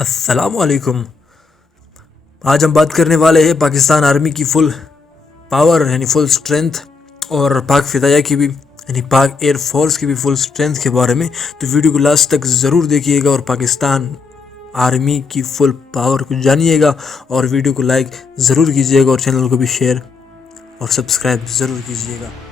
अस्सलामुअलैकुम। आज हम बात करने वाले हैं पाकिस्तान आर्मी की फुल पावर यानी फुल स्ट्रेंथ और पाक फ़िदाया की भी यानी पाक एयर फोर्स की भी फुल स्ट्रेंथ के बारे में। तो वीडियो को लास्ट तक ज़रूर देखिएगा और पाकिस्तान आर्मी की फुल पावर को जानिएगा और वीडियो को लाइक ज़रूर कीजिएगा और चैनल को भी शेयर और सब्सक्राइब ज़रूर कीजिएगा।